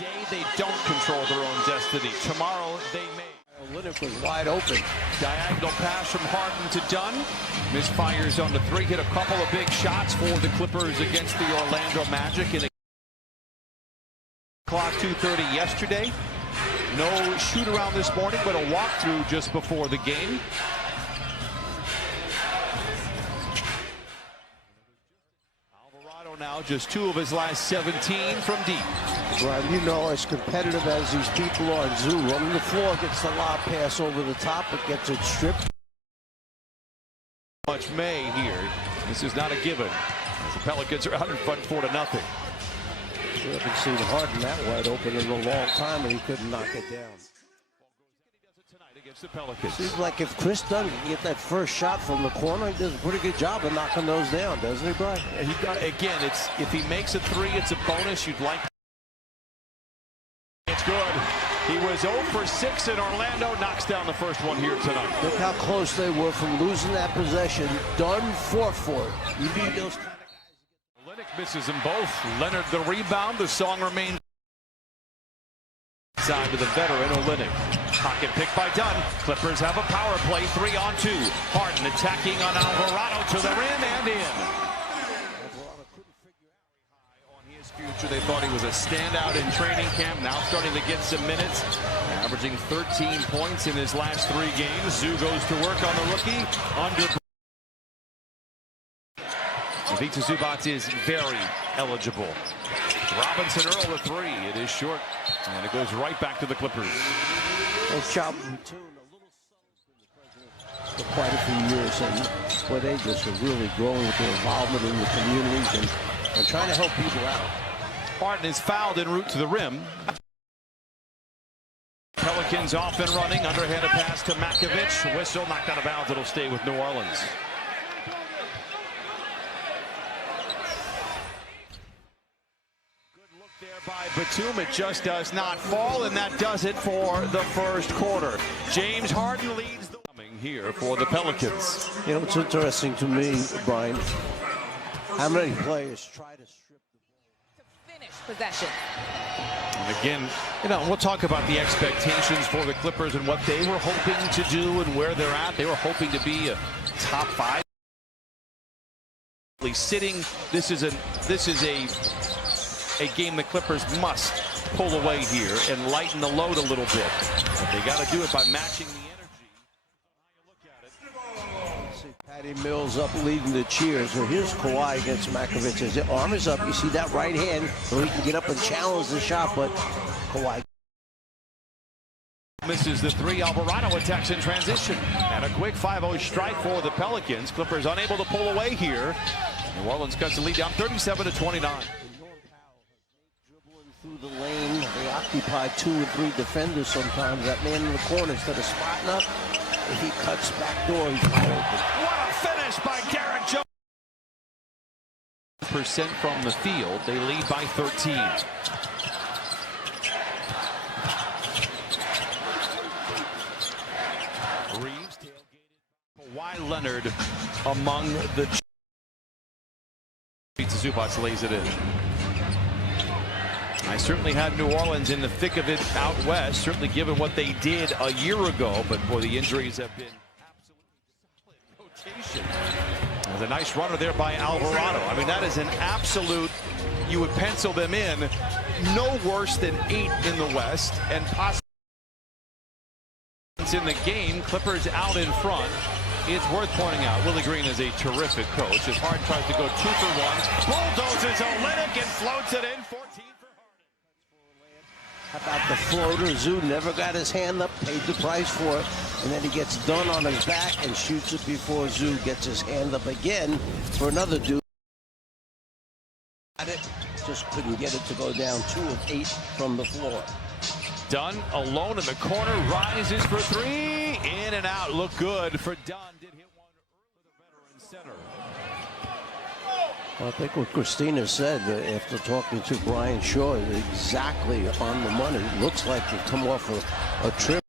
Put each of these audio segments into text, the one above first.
Today they don't control their own destiny. Tomorrow they may. Olynyk was wide open. Diagonal pass from Harden to Dunn. Misfires on the three. Hit a couple of big shots for the Clippers against the Orlando Magic. In clock 2:30 yesterday. No shoot around this morning, but a walkthrough just before the game. Alvarado now just 2 of his last 17 from deep. Brian, you know, as competitive as these people are, Zoo running the floor, gets the lob pass over the top, but gets it stripped. Much May here. This is not a given. As the Pelicans are out in front 4-0. We haven't seen Harden that wide open in a long time, and he couldn't knock it down. Against the Pelicans. Seems like if Chris Dunn can get that first shot from the corner, he does a pretty good job of knocking those down, doesn't he, Brian? And he got, again, it's if he makes a three, it's a bonus. You'd like. It's good. He was 0 for 6 in Orlando. Knocks down the first one here tonight. Look how close they were from losing that possession. Dunn fought for it. You need those kind of guys. Olynyk misses them both. Leonard the rebound. The song remains. Side to the veteran Olynyk. Pocket pick by Dunn. Clippers have a power play 3-on-2. Harden attacking on Alvarado to the rim and in. Alvarado couldn't figure out high on his future. They thought he was a standout in training camp. Now starting to get some minutes. Averaging 13 points in his last 3 games. Zoo goes to work on the rookie. Ivica Zubac is very eligible. Robinson Earl with 3. It is short. And it goes right back to the Clippers. Nice job in tune. A little subtle for quite a few years. And where they just are really growing with their involvement in the communities and trying to help people out. Harden is fouled en route to the rim. Pelicans off and running. Underhanded pass to Makovich. Whistle knocked out of bounds. It'll stay with New Orleans. By Batum, it just does not fall, and that does it for the first quarter. James Harden leads the coming here for the Pelicans. You know, it's interesting to me, Brian, how many players try to strip the ball to finish possession. And again, you know, we'll talk about the expectations for the Clippers and what they were hoping to do and where they're at. They were hoping to be a top 5. Sitting, this is a game the Clippers must pull away here and lighten the load a little bit. But they got to do it by matching the energy. See Patty Mills up leading the cheers. So here's Kawhi against Makovich. His arm is up. You see that right hand, so he can get up and challenge the shot, but Kawhi misses the 3. Alvarado attacks in transition. And a quick 5-0 strike for the Pelicans. Clippers unable to pull away here. New Orleans cuts the lead down 37-29. Through the lane, they occupy 2 or 3 defenders sometimes. That man in the corner, instead of spotting up, if he cuts back door, he's wide open. What a finish by Garrett Jones! % from the field. They lead by 13. Reeves tailgated. Kawhi Leonard among the. Zubac lays it in. I certainly had New Orleans in the thick of it out west, certainly given what they did a year ago, but boy, the injuries have been absolutely solid rotation. There's a nice runner there by Alvarado. I mean, that is an absolute, you would pencil them in, no worse than 8 in the West, and possibly in the game. Clippers out in front. It's worth pointing out, Willie Green is a terrific coach. As Harden tries to go 2 for 1, bulldozes Olynyk and floats it in. 14. How about the floater? Zoo never got his hand up, paid the price for it, and then he gets done on his back and shoots it before Zoo gets his hand up again for another dude. Just couldn't get it to go down 2 of 8 from the floor. Dunn alone in the corner, rises for 3, in and out. Look good for Dunn. Did hit one early, the veteran center. Well, I think what Christina said after talking to Brian Shaw is exactly on the money. It looks like they've come off a trip.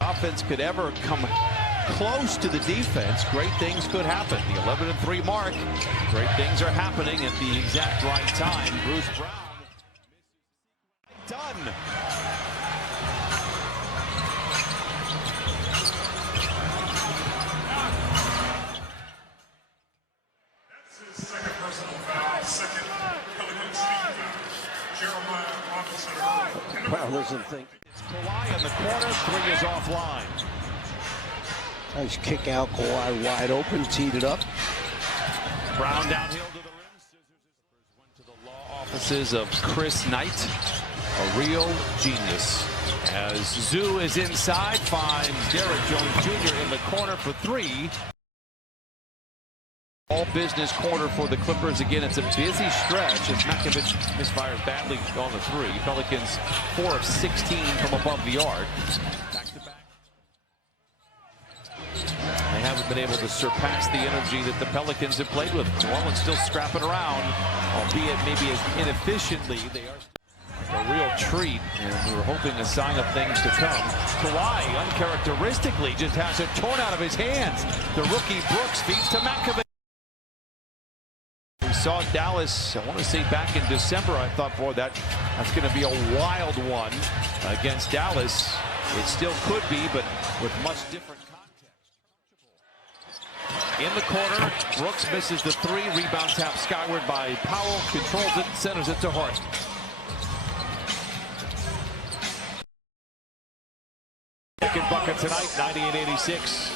Offense could ever come close to the defense, great things could happen. The 11-3 mark, great things are happening at the exact right time. Bruce Brown. done. Second personal foul, second Pelicans team foul. Well, listen, think. It's Kawhi in the corner. 3 is offline. Nice kick out. Kawhi wide open, teed it up. Brown downhill to the rim. Scissors went to the law offices of Chris Knight, a real genius. As Zoo is inside, finds Derek Jones Jr. in the corner for 3. All business corner for the Clippers. Again, it's a busy stretch as Makovic misfires badly on the 3. Pelicans 4 of 16 from above the arc. Back to back. They haven't been able to surpass the energy that the Pelicans have played with. New Orleans still scrapping around, albeit maybe as inefficiently. They are a real treat, and we were hoping a sign of things to come. Kawhi, uncharacteristically, just has it torn out of his hands. The rookie Brooks feeds to Makovic. We saw Dallas, I want to say back in December. I thought, boy, that's going to be a wild one against Dallas. It still could be, but with much different context. In the corner, Brooks misses the 3. Rebound tap skyward by Powell. Controls it, centers it to Hart. Second bucket tonight, 98-86.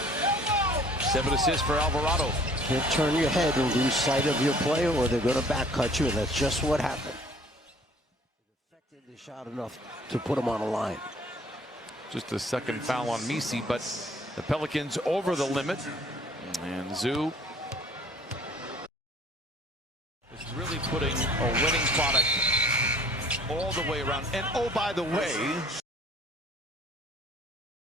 7 assists for Alvarado. Can't turn your head and lose sight of your player, or they're going to back cut you, and that's just what happened. It affected the shot enough to put him on a line. Just a second foul on Misi, but the Pelicans over the limit. And Zoo is really putting a winning product all the way around. And oh, by the way,